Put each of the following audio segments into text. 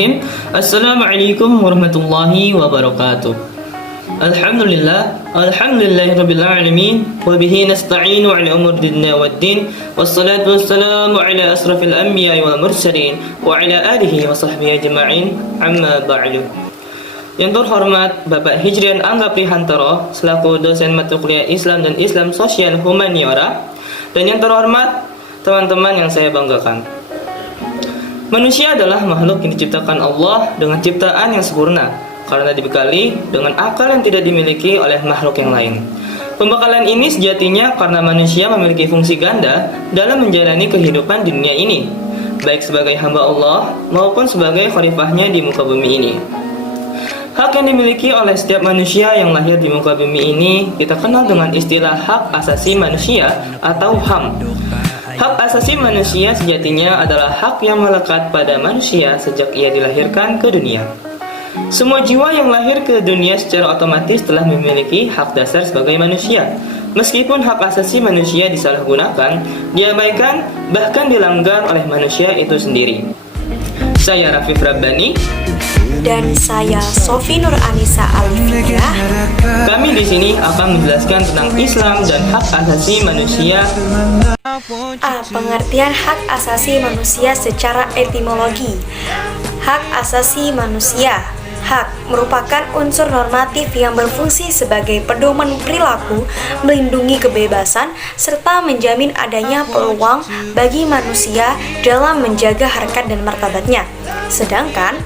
Bismillahirrahmanirrahim. Assalamualaikum warahmatullahi wabarakatuh. Alhamdulillahirabbil alamin wa bihi nasta'inu ala umuri dunya waddin wassalatu wassalamu ala asrafil anbiya'i wal mursalin wa ala alihi wa sahbihi ajma'in. Amma ba'du. Yang terhormat Bapak Hijrian Angga Prihantoro selaku dosen mata kuliah Islam dan Islam Sosial Humaniora, dan yang terhormat teman-teman yang saya banggakan. Manusia adalah makhluk yang diciptakan Allah dengan ciptaan yang sempurna karena dibekali dengan akal yang tidak dimiliki oleh makhluk yang lain. Pembekalan ini sejatinya karena manusia memiliki fungsi ganda dalam menjalani kehidupan di dunia ini, baik sebagai hamba Allah maupun sebagai khalifahnya di muka bumi ini. Hak yang dimiliki oleh setiap manusia yang lahir di muka bumi ini kita kenal dengan istilah hak asasi manusia atau HAM. Hak asasi manusia sejatinya adalah hak yang melekat pada manusia sejak ia dilahirkan ke dunia. Semua jiwa yang lahir ke dunia secara otomatis telah memiliki hak dasar sebagai manusia. Meskipun hak asasi manusia disalahgunakan, diabaikan, bahkan dilanggar oleh manusia itu sendiri. Saya Rafif Rabbani. Dan saya Sofi Nur Anissa Alifia. Kami di sini akan menjelaskan tentang Islam dan hak asasi manusia. Pengertian hak asasi manusia secara etimologi. Hak asasi manusia. Hak merupakan unsur normatif yang berfungsi sebagai pedoman perilaku, melindungi kebebasan, serta menjamin adanya peluang bagi manusia dalam menjaga harkat dan martabatnya. Sedangkan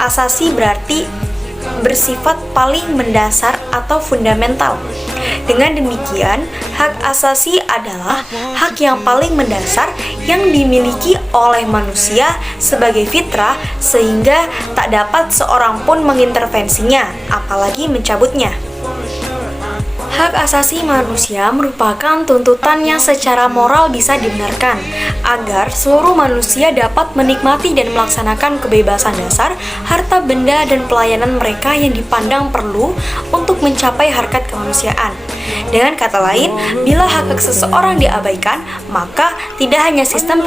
asasi berarti bersifat paling mendasar atau fundamental. Dengan demikian, hak asasi adalah hak yang paling mendasar yang dimiliki oleh manusia sebagai fitrah sehingga tak dapat seorang pun mengintervensinya, apalagi mencabutnya. Hak asasi manusia merupakan tuntutan yang secara moral bisa dibenarkan agar seluruh manusia dapat menikmati dan melaksanakan kebebasan dasar, harta benda, dan pelayanan mereka yang dipandang perlu untuk mencapai harkat kemanusiaan. Dengan kata lain, bila hak seseorang diabaikan, maka tidak hanya sistem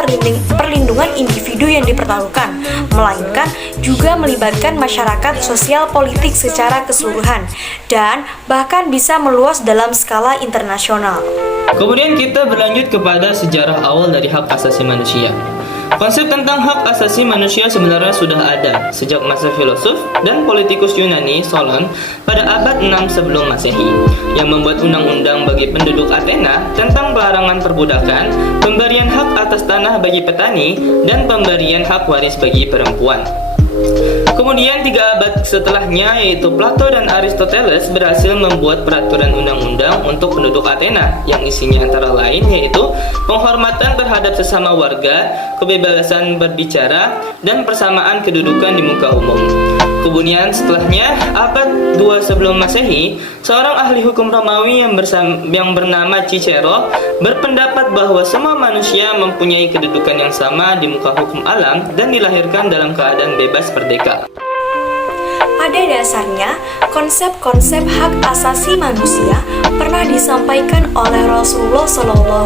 perlindungan individu yang dipertaruhkan, melainkan juga melibatkan masyarakat sosial politik secara keseluruhan, dan bahkan bisa meluas dalam skala internasional. Kemudian kita berlanjut kepada sejarah awal dari hak asasi manusia. Konsep tentang hak asasi manusia sebenarnya sudah ada sejak masa filosof dan politikus Yunani Solon pada abad 6 sebelum Masehi, yang membuat undang-undang bagi penduduk Athena tentang pelarangan perbudakan, pemberian hak atas tanah bagi petani, dan pemberian hak waris bagi perempuan. Kemudian 3 abad setelahnya, yaitu Plato dan Aristoteles, berhasil membuat peraturan undang-undang untuk penduduk Athena yang isinya antara lain yaitu penghormatan terhadap sesama warga, kebebasan berbicara, dan persamaan kedudukan di muka umum. Kemudian setelahnya, abad 2 sebelum Masehi, seorang ahli hukum Romawi yang bernama Cicero berpendapat bahwa semua manusia mempunyai kedudukan yang sama di muka hukum alam dan dilahirkan dalam keadaan bebas merdeka. Pada dasarnya, konsep-konsep hak asasi manusia pernah disampaikan oleh Rasulullah SAW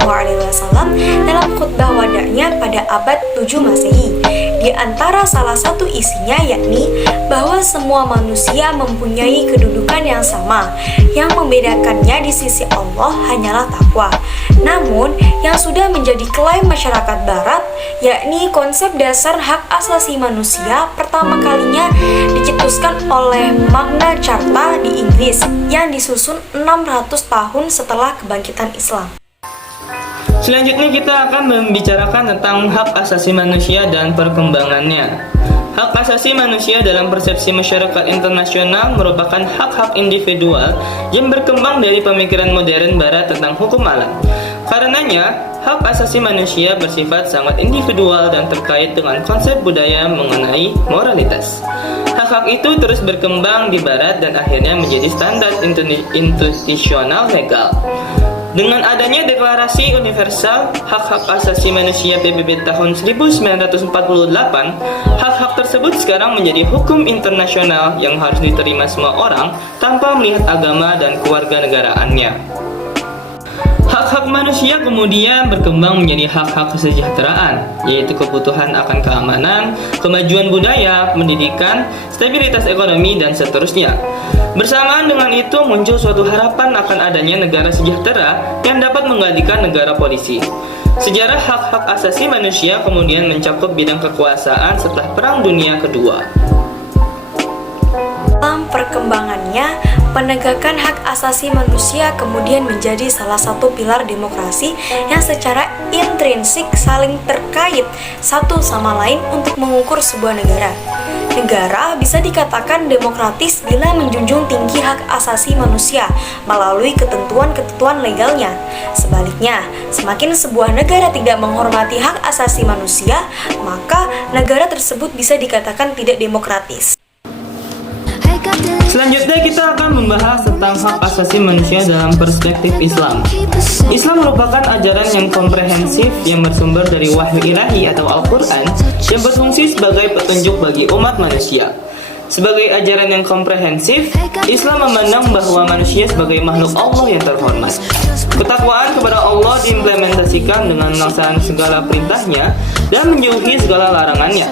dalam khutbah wadahnya pada abad 7 Masehi. Di antara salah satu isinya yakni bahwa semua manusia mempunyai kedudukan yang sama. Yang membedakannya di sisi Allah hanyalah takwa. Namun, yang sudah menjadi klaim masyarakat barat, yakni konsep dasar hak asasi manusia pertama kalinya dicetuskan oleh Magna Carta di Inggris yang disusun 600 tahun setelah kebangkitan Islam. Selanjutnya kita akan membicarakan tentang hak asasi manusia dan perkembangannya. Hak asasi manusia dalam persepsi masyarakat internasional merupakan hak-hak individual yang berkembang dari pemikiran modern barat tentang hukum alam. Karenanya, hak asasi manusia bersifat sangat individual dan terkait dengan konsep budaya mengenai moralitas. Hak-hak itu terus berkembang di barat dan akhirnya menjadi standar institusional legal. Dengan adanya Deklarasi Universal Hak-Hak Asasi Manusia PBB tahun 1948, hak-hak tersebut sekarang menjadi hukum internasional yang harus diterima semua orang tanpa melihat agama dan kewarganegaraannya. Hak-hak manusia kemudian berkembang menjadi hak-hak kesejahteraan, yaitu kebutuhan akan keamanan, kemajuan budaya, pendidikan, stabilitas ekonomi, dan seterusnya. Bersamaan dengan itu muncul suatu harapan akan adanya negara sejahtera yang dapat menggantikan negara polisi. Sejarah hak-hak asasi manusia kemudian mencakup bidang kekuasaan setelah Perang Dunia Kedua. Dalam perkembangannya, penegakan hak asasi manusia kemudian menjadi salah satu pilar demokrasi yang secara intrinsik saling terkait satu sama lain untuk mengukur sebuah negara. Negara bisa dikatakan demokratis bila menjunjung tinggi hak asasi manusia melalui ketentuan-ketentuan legalnya. Sebaliknya, semakin sebuah negara tidak menghormati hak asasi manusia, maka negara tersebut bisa dikatakan tidak demokratis. Selanjutnya kita akan membahas tentang hak asasi manusia dalam perspektif Islam. Islam merupakan ajaran yang komprehensif yang bersumber dari wahyu ilahi atau Al-Quran yang berfungsi sebagai petunjuk bagi umat manusia. Sebagai ajaran yang komprehensif, Islam memandang bahwa manusia sebagai makhluk Allah yang terhormat. Ketakwaan kepada Allah diimplementasikan dengan melaksanakan segala perintahnya dan menjauhi segala larangannya.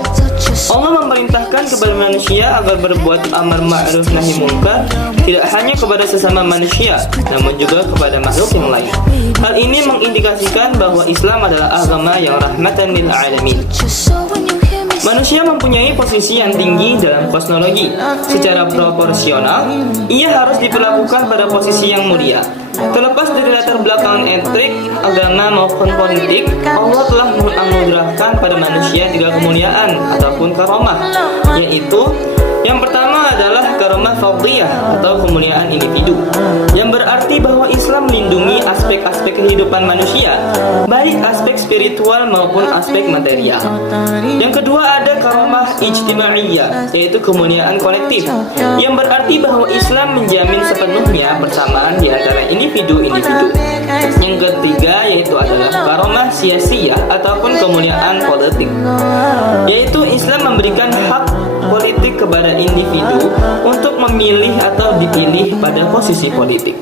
Allah memerintahkan kepada manusia agar berbuat amar ma'ruf nahi munkar tidak hanya kepada sesama manusia, namun juga kepada makhluk yang lain. Hal ini mengindikasikan bahwa Islam adalah agama yang rahmatan lil alamin. Manusia mempunyai posisi yang tinggi dalam kosmologi. Secara proporsional, ia harus diperlakukan pada posisi yang mulia. Terlepas dari latar belakang etnik, agama maupun politik, Allah telah menganugerahkan pada manusia 3 kemuliaan ataupun karomah, yaitu yang pertama adalah karomah fardhiyah atau kemuliaan individu, yang berarti bahwa Islam melindungi aspek-aspek kehidupan manusia, baik aspek spiritual maupun aspek material. Yang kedua ada karomah ijtimaiyah, yaitu kemuliaan kolektif, yang berarti bahwa Islam menjamin sepenuhnya persamaan di antara individu-individu. Yang ketiga yaitu adalah karomah siyasiyah ataupun kemuliaan politik, yaitu Islam memberikan hak politik kepada individu untuk memilih atau dipilih pada posisi politik.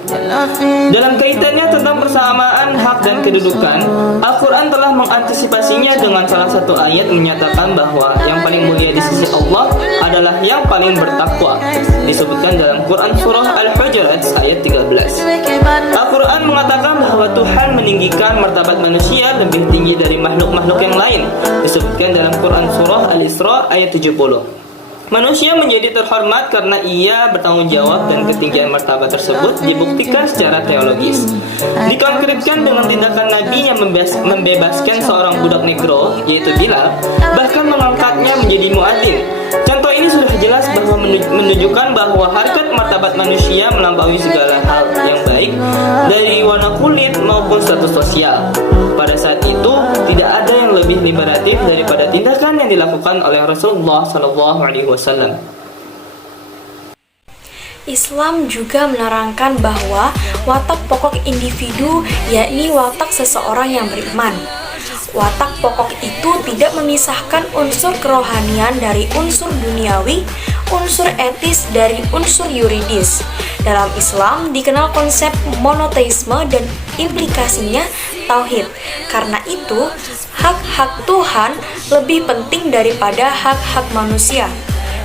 Dalam kaitannya tentang persamaan hak dan kedudukan, Al-Quran telah mengantisipasinya dengan salah satu ayat menyatakan bahwa yang paling mulia di sisi Allah adalah yang paling bertakwa. Disebutkan dalam Quran surah Al-Hujurat ayat 13. Al-Quran mengatakan bahwa Tuhan meninggikan martabat manusia lebih tinggi dari makhluk-makhluk yang lain. Disebutkan dalam Quran surah Al-Isra ayat 70. Manusia menjadi terhormat karena ia bertanggung jawab dan ketinggian martabat tersebut dibuktikan secara teologis. Dikonkretkan dengan tindakan Nabi yang membebaskan seorang budak negro, yaitu Bilal, bahkan mengangkatnya menjadi muadzin. Contoh ini sudah jelas bahwa menunjukkan bahwa harkat martabat manusia melampaui segala hal yang baik, dari warna kulit maupun status sosial. Pada saat itu, tidak ada yang lebih liberatif daripada tindakan yang dilakukan oleh Rasulullah SAW. Islam juga menerangkan bahwa watak pokok individu yakni watak seseorang yang beriman. Watak pokok itu tidak memisahkan unsur kerohanian dari unsur duniawi, unsur etis dari unsur yuridis. Dalam Islam dikenal konsep monoteisme dan implikasinya tauhid. Karena itu, hak-hak Tuhan lebih penting daripada hak-hak manusia.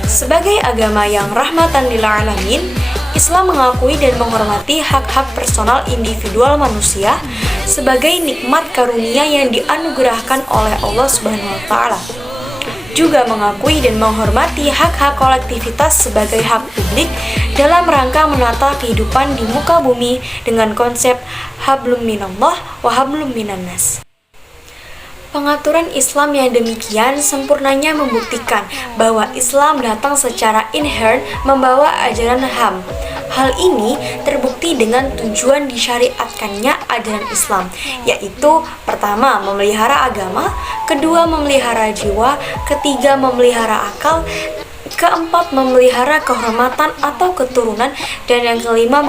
Sebagai agama yang rahmatan lil alamin, Islam mengakui dan menghormati hak-hak personal individual manusia sebagai nikmat karunia yang dianugerahkan oleh Allah Subhanahu wa taala. Juga mengakui dan menghormati hak-hak kolektivitas sebagai hak publik dalam rangka menata kehidupan di muka bumi dengan konsep hablum minallah wa hablum minannas. Pengaturan Islam yang demikian sempurnanya membuktikan bahwa Islam datang secara inherent membawa ajaran HAM. Hal ini terbukti dengan tujuan disyariatkannya ajaran Islam, yaitu pertama memelihara agama, kedua memelihara jiwa, ketiga memelihara akal, keempat memelihara kehormatan atau keturunan, dan yang kelima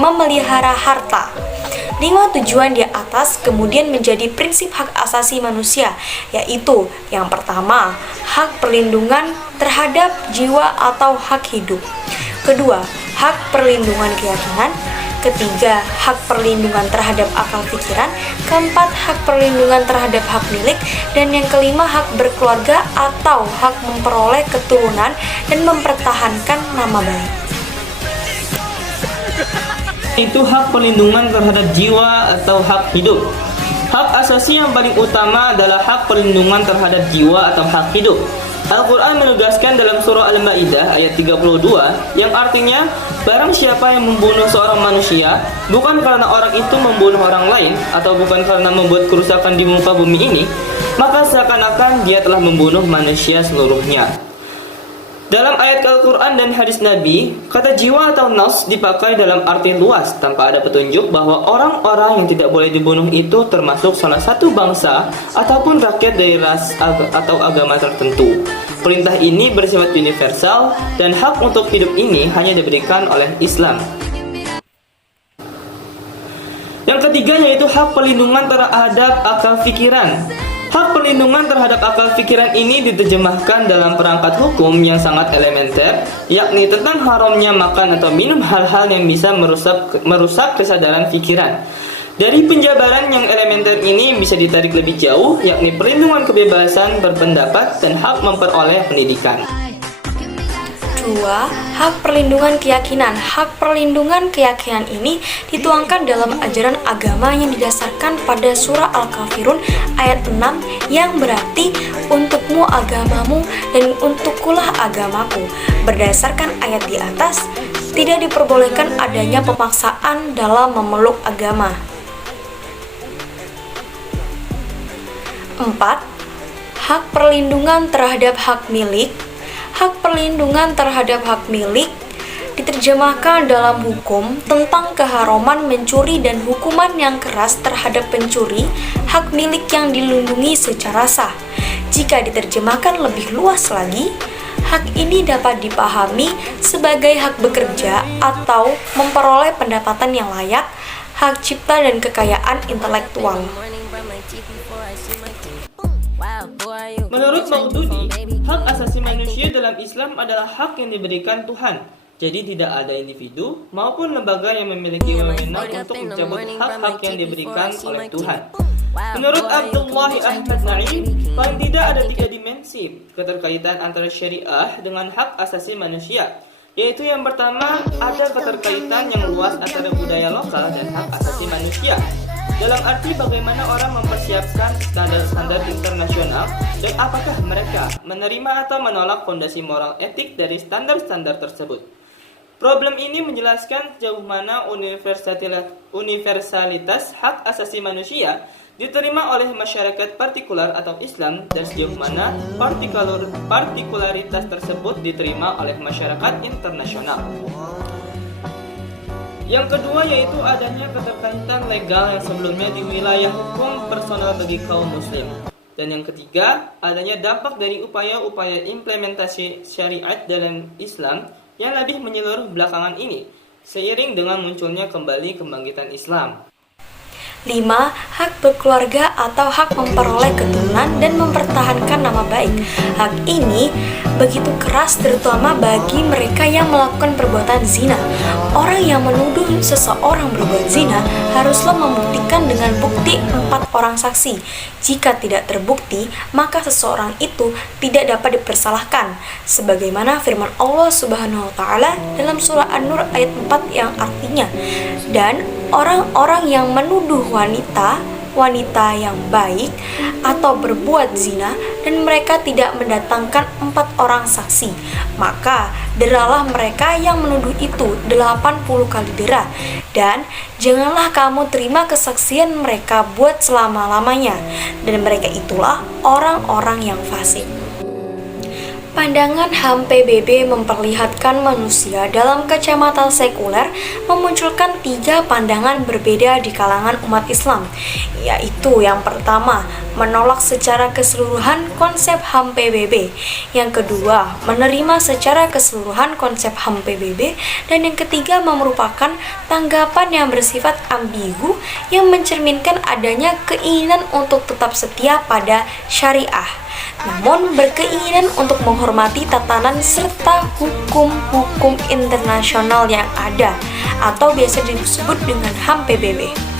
memelihara harta. 5 tujuan di atas kemudian menjadi prinsip hak asasi manusia, yaitu yang pertama, hak perlindungan terhadap jiwa atau hak hidup. Kedua, hak perlindungan keyakinan. Ketiga, hak perlindungan terhadap akal pikiran. Keempat, hak perlindungan terhadap hak milik. Dan yang kelima, hak berkeluarga atau hak memperoleh keturunan dan mempertahankan nama baik. Itu hak perlindungan terhadap jiwa atau hak hidup. Hak asasi yang paling utama adalah hak perlindungan terhadap jiwa atau hak hidup. Al-Quran menegaskan dalam surah Al-Ma'idah ayat 32 yang artinya, barang siapa yang membunuh seorang manusia bukan karena orang itu membunuh orang lain atau bukan karena membuat kerusakan di muka bumi ini, maka seakan-akan dia telah membunuh manusia seluruhnya. Dalam ayat Al-Quran dan hadis Nabi, kata jiwa atau nafs dipakai dalam arti luas tanpa ada petunjuk bahwa orang-orang yang tidak boleh dibunuh itu termasuk salah satu bangsa ataupun rakyat dari ras atau agama tertentu. Perintah ini bersifat universal dan hak untuk hidup ini hanya diberikan oleh Islam. Yang ketiga yaitu hak perlindungan terhadap akal pikiran. Hak perlindungan terhadap akal pikiran ini diterjemahkan dalam perangkat hukum yang sangat elementer, yakni tentang haramnya makan atau minum hal-hal yang bisa merusak kesadaran pikiran. Dari penjabaran yang elementer ini bisa ditarik lebih jauh, yakni perlindungan kebebasan berpendapat dan hak memperoleh pendidikan. 2. Hak perlindungan keyakinan. Hak perlindungan keyakinan ini dituangkan dalam ajaran agama yang didasarkan pada surah Al-Kafirun ayat 6 yang berarti untukmu agamamu dan untukkulah agamaku. Berdasarkan ayat di atas, tidak diperbolehkan adanya pemaksaan dalam memeluk agama. 4. Hak perlindungan terhadap hak milik. Hak perlindungan terhadap hak milik diterjemahkan dalam hukum tentang keharaman mencuri dan hukuman yang keras terhadap pencuri, hak milik yang dilindungi secara sah. Jika diterjemahkan lebih luas lagi, hak ini dapat dipahami sebagai hak bekerja atau memperoleh pendapatan yang layak, hak cipta dan kekayaan intelektual. Menurut Maududi, hak asasi manusia dalam Islam adalah hak yang diberikan Tuhan. Jadi tidak ada individu maupun lembaga yang memiliki wewenang untuk mencabut hak-hak yang diberikan oleh Tuhan. Menurut Abdullah Ahmad Naim, paling tidak ada 3 dimensi keterkaitan antara syariah dengan hak asasi manusia. Yaitu yang pertama, ada keterkaitan yang luas antara budaya lokal dan hak asasi manusia. Dalam arti bagaimana orang mempersiapkan standar-standar internasional dan apakah mereka menerima atau menolak fondasi moral etik dari standar-standar tersebut. Problem ini menjelaskan sejauh mana universalitas hak asasi manusia diterima oleh masyarakat partikular atau Islam dan sejauh mana partikularitas tersebut diterima oleh masyarakat internasional. Yang kedua yaitu adanya keterkaitan legal yang sebelumnya di wilayah hukum personal bagi kaum muslim. Dan yang ketiga, adanya dampak dari upaya-upaya implementasi syariat dalam Islam yang lebih menyeluruh belakangan ini, seiring dengan munculnya kembali kebangkitan Islam. 5. Hak berkeluarga atau hak memperoleh keturunan dan mempertahankan nama baik. Hak ini begitu keras terutama bagi mereka yang melakukan perbuatan zina. Orang yang menuduh seseorang berbuat zina haruslah membuktikan dengan bukti 4 orang saksi. Jika tidak terbukti, maka seseorang itu tidak dapat dipersalahkan. Sebagaimana firman Allah Subhanahu wa taala dalam surah An-Nur ayat 4 yang artinya, dan orang-orang yang menuduh wanita yang baik atau berbuat zina dan mereka tidak mendatangkan 4 orang saksi, maka deralah mereka yang menuduh itu 80 kali dera, dan janganlah kamu terima kesaksian mereka buat selama-lamanya, dan mereka itulah orang-orang yang fasik. Pandangan HAM PBB memperlihatkan manusia dalam kacamata sekuler memunculkan 3 pandangan berbeda di kalangan umat Islam, yaitu yang pertama, menolak secara keseluruhan konsep HAM PBB, yang kedua, menerima secara keseluruhan konsep HAM PBB, dan yang ketiga merupakan tanggapan yang bersifat ambigu yang mencerminkan adanya keinginan untuk tetap setia pada syariah. namun berkeinginan untuk menghormati tatanan serta hukum-hukum internasional yang ada, atau biasa disebut dengan HAM PBB.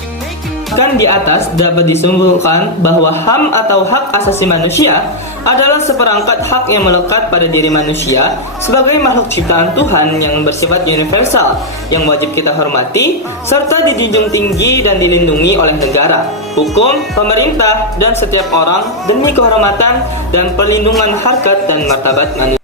Kan di atas dapat disimpulkan bahwa HAM atau hak asasi manusia adalah seperangkat hak yang melekat pada diri manusia sebagai makhluk ciptaan Tuhan yang bersifat universal, yang wajib kita hormati, serta dijunjung tinggi dan dilindungi oleh negara, hukum, pemerintah, dan setiap orang demi kehormatan dan perlindungan harkat dan martabat manusia.